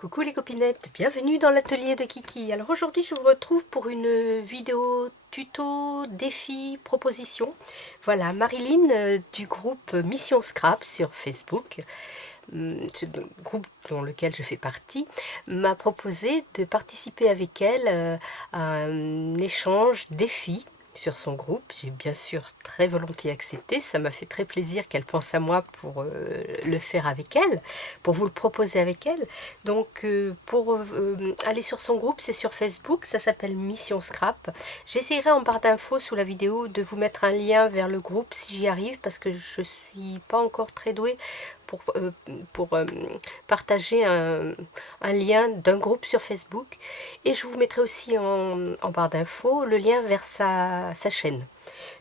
Coucou les copinettes, bienvenue dans l'atelier de Kiki. Alors aujourd'hui je vous retrouve pour une vidéo tuto, défi, proposition. Voilà, Marilyn du groupe Mission Scrap sur Facebook, ce groupe dans lequel je fais partie, m'a proposé de participer avec elle à un échange défi sur son groupe. J'ai bien sûr très volontiers accepté, ça m'a fait très plaisir qu'elle pense à moi pour le faire avec elle, pour vous le proposer avec elle. Donc pour aller sur son groupe, c'est sur Facebook, ça s'appelle Mission Scrap. J'essaierai en barre d'infos sous la vidéo de vous mettre un lien vers le groupe si j'y arrive, parce que je suis pas encore très douée pour partager un lien d'un groupe sur Facebook, et je vous mettrai aussi en barre d'infos le lien vers sa chaîne.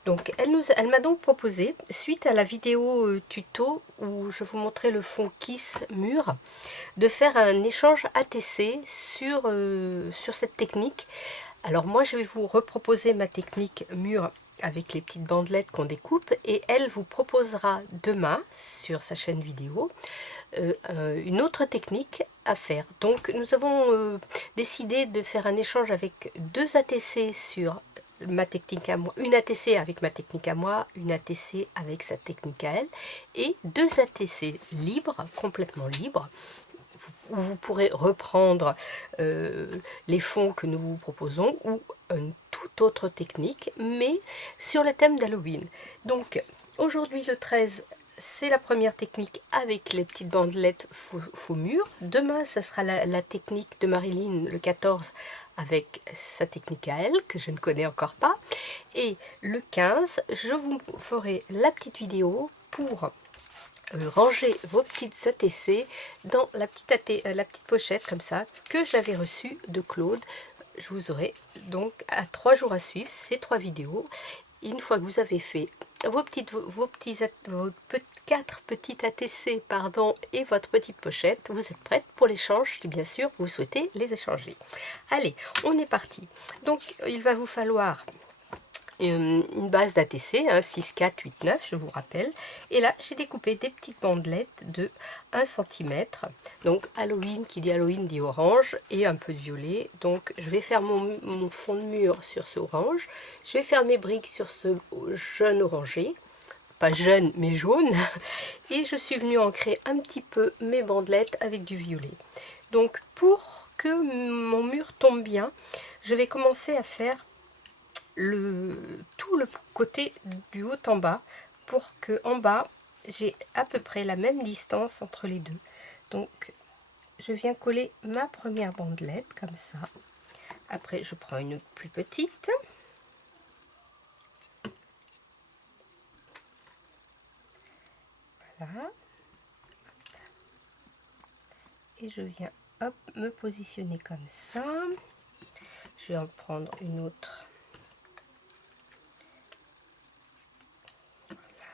Donc elle m'a donc proposé, suite à la vidéo tuto où je vous montrais le fond Kiss mur, de faire un échange ATC sur cette technique. Alors moi je vais vous reproposer ma technique mur avec les petites bandelettes qu'on découpe, et elle vous proposera demain sur sa chaîne vidéo une autre technique à faire. Donc nous avons décidé de faire un échange avec deux ATC sur ma technique à moi, une ATC avec ma technique à moi, une ATC avec sa technique à elle, et deux ATC libres, complètement libres, où vous pourrez reprendre les fonds que nous vous proposons ou une toute autre technique, mais sur le thème d'Halloween. Donc aujourd'hui le 13, c'est la première technique avec les petites bandelettes faux mur. Demain, ça sera la technique de Marilyn le 14 avec sa technique à elle, que je ne connais encore pas. Et le 15, je vous ferai la petite vidéo pour ranger vos petites ATC dans la petite pochette comme ça que j'avais reçue de Claude. Je vous aurai donc à 3 jours à suivre ces 3 vidéos. Une fois que vous avez fait vos 4 petites ATC et votre petite pochette, vous êtes prête pour l'échange si bien sûr vous souhaitez les échanger. Allez, on est parti. Donc il va vous falloir une base d'ATC, 6, 4, 8, 9, je vous rappelle. Et là, j'ai découpé des petites bandelettes de 1 cm. Donc, Halloween, qui dit Halloween, dit orange et un peu de violet. Donc, je vais faire mon fond de mur sur ce orange. Je vais faire mes briques sur ce jaune orangé. Pas jaune, mais jaune. Et je suis venue ancrer un petit peu mes bandelettes avec du violet. Donc, pour que mon mur tombe bien, je vais commencer à faire tout le côté du haut en bas, pour que en bas j'ai à peu près la même distance entre les deux. Donc je viens coller ma première bandelette comme ça. Après je prends une plus petite, voilà, et je viens hop me positionner comme ça. Je vais en prendre une autre.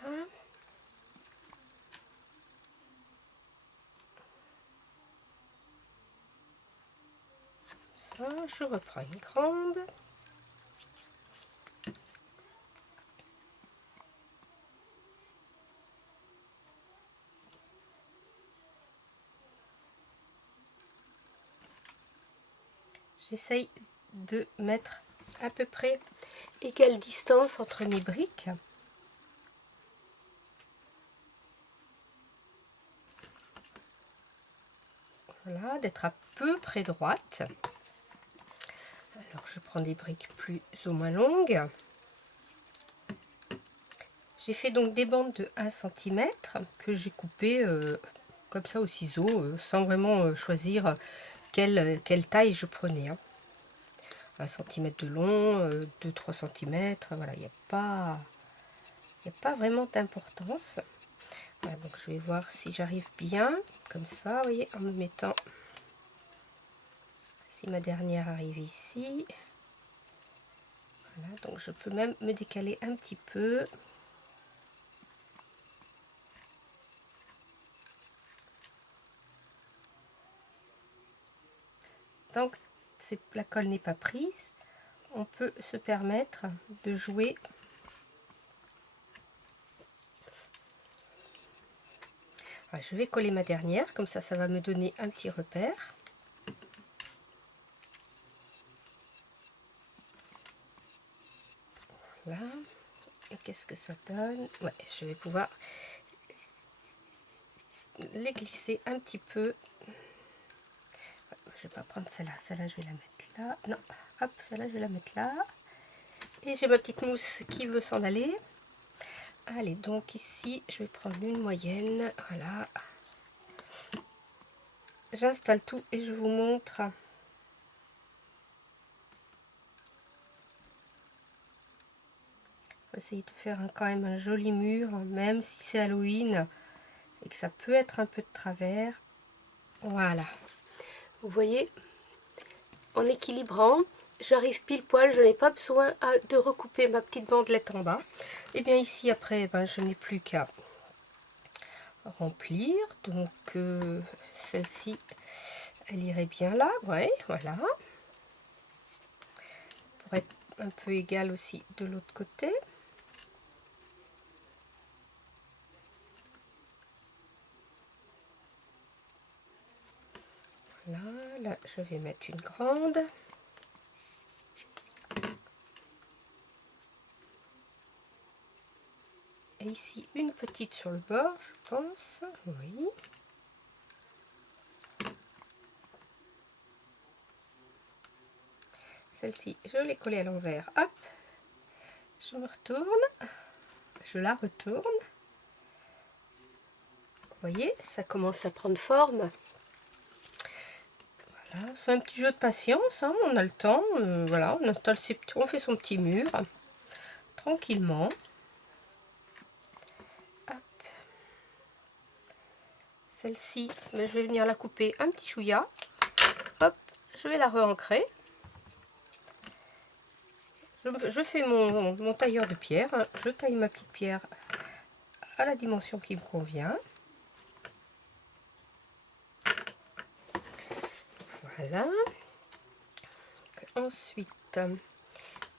Voilà. Ça, je reprends une grande. J'essaye de mettre à peu près égale distance entre mes briques. Voilà, d'être à peu près droite. Alors je prends des briques plus ou moins longues. J'ai fait donc des bandes de 1 cm que j'ai coupées comme ça au ciseau, sans vraiment choisir quelle taille je prenais. 1 cm de long, 2-3 cm, voilà, il n'y a pas vraiment d'importance. Voilà, donc je vais voir si j'arrive bien, comme ça, vous voyez, en me mettant, si ma dernière arrive ici. Voilà, donc je peux même me décaler un petit peu. Tant que la colle n'est pas prise, on peut se permettre de jouer. Voilà, je vais coller ma dernière, comme ça, ça va me donner un petit repère. Voilà. Et qu'est-ce que ça donne? Ouais, je vais pouvoir les glisser un petit peu. Je vais pas prendre celle-là. Celle-là, je vais la mettre là. Non, hop, celle-là, je vais la mettre là. Et j'ai ma petite mousse qui veut s'en aller. Allez, donc ici, je vais prendre une moyenne. Voilà. J'installe tout et je vous montre. On va essayer de faire quand même un joli mur, même si c'est Halloween et que ça peut être un peu de travers. Voilà. Vous voyez, en équilibrant, j'arrive pile poil, je n'ai pas besoin de recouper ma petite bandelette en bas. Et bien ici, après, ben, je n'ai plus qu'à remplir. Donc, celle-ci, elle irait bien là. Ouais, voilà. Pour être un peu égal aussi de l'autre côté. Voilà, là, je vais mettre une grande. Et ici, une petite sur le bord, je pense. Oui. Celle-ci, je l'ai collée à l'envers. Hop. Je me retourne. Je la retourne. Vous voyez, ça commence à prendre forme. Voilà, c'est un petit jeu de patience, hein, on a le temps. Voilà, on installe on fait son petit mur tranquillement. Celle-ci, je vais venir la couper un petit chouïa. Hop, je vais la re-ancrer. Je fais mon tailleur de pierre. Je taille ma petite pierre à la dimension qui me convient. Voilà. Ensuite,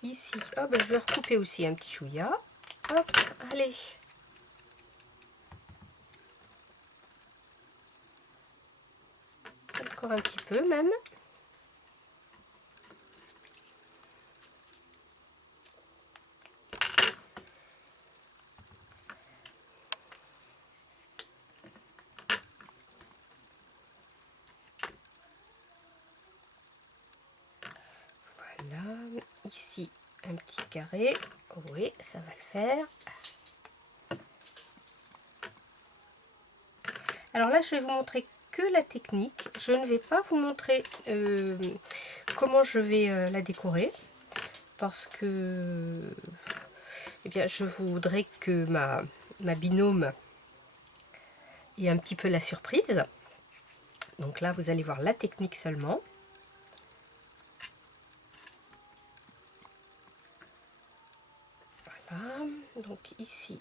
ici, oh ben, je vais recouper aussi un petit chouïa. Hop, allez. Encore un petit peu même. Voilà, ici un petit carré. Oui, ça va le faire. Alors là, je vais vous montrer que la technique. Je ne vais pas vous montrer comment je vais la décorer. Parce que eh bien, je voudrais que ma binôme ait un petit peu la surprise. Donc là, vous allez voir la technique seulement. Voilà, donc ici.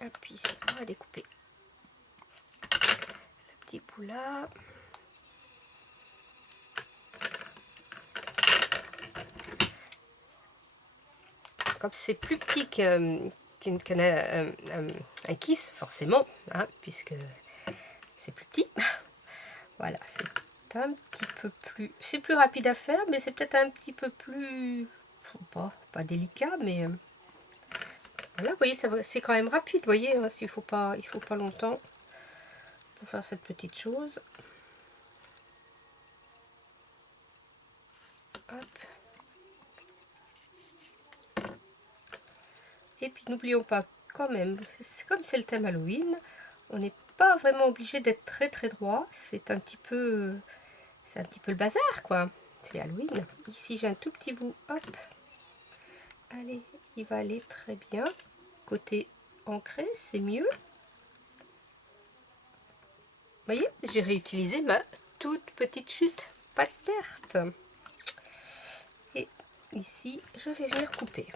Et puis ici, on va découper le petit bout là. Comme c'est plus petit qu'un kiss, forcément, hein, puisque c'est plus petit. Voilà, c'est un petit peu plus... C'est plus rapide à faire, mais c'est peut-être un petit peu plus... Pas délicat, mais... Voilà, vous voyez, c'est quand même rapide, vous voyez, hein, il faut pas longtemps pour faire cette petite chose. Hop. Et puis n'oublions pas quand même, comme c'est le thème Halloween, on n'est pas vraiment obligé d'être très très droit. C'est un petit peu le bazar, quoi. C'est Halloween. Ici j'ai un tout petit bout, hop. Allez, il va aller très bien. Côté ancré, c'est mieux. Vous voyez, j'ai réutilisé ma toute petite chute, pas de perte. Et ici, je vais venir couper.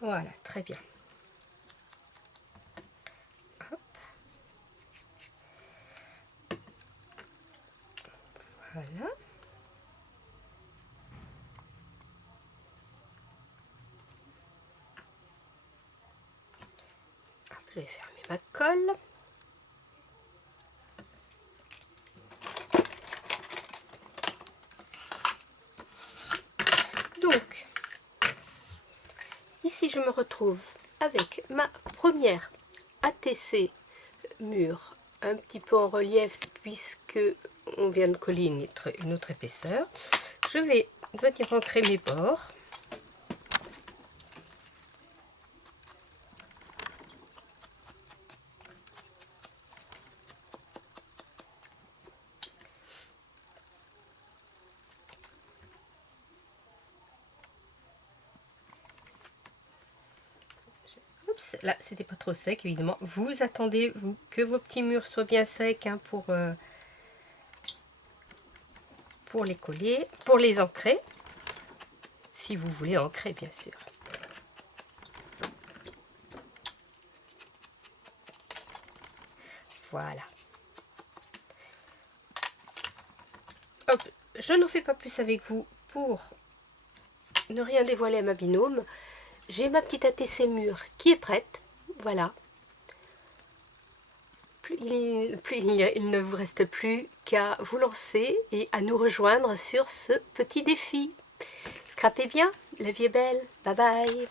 Voilà, très bien. Hop. Voilà. Hop, je vais fermer ma colle. ici je me retrouve avec ma première ATC mûre, un petit peu en relief puisque on vient de coller une autre épaisseur. Je vais venir ancrer mes bords. Oups, là c'était pas trop sec évidemment. Vous attendez que vos petits murs soient bien secs hein, pour les coller, pour les ancrer, si vous voulez ancrer bien sûr. Voilà. Hop, je n'en fais pas plus avec vous pour ne rien dévoiler à ma binôme. J'ai ma petite ATC mûre qui est prête. Voilà. Il ne vous reste plus qu'à vous lancer et à nous rejoindre sur ce petit défi. Scrapez bien, la vie est belle. Bye bye.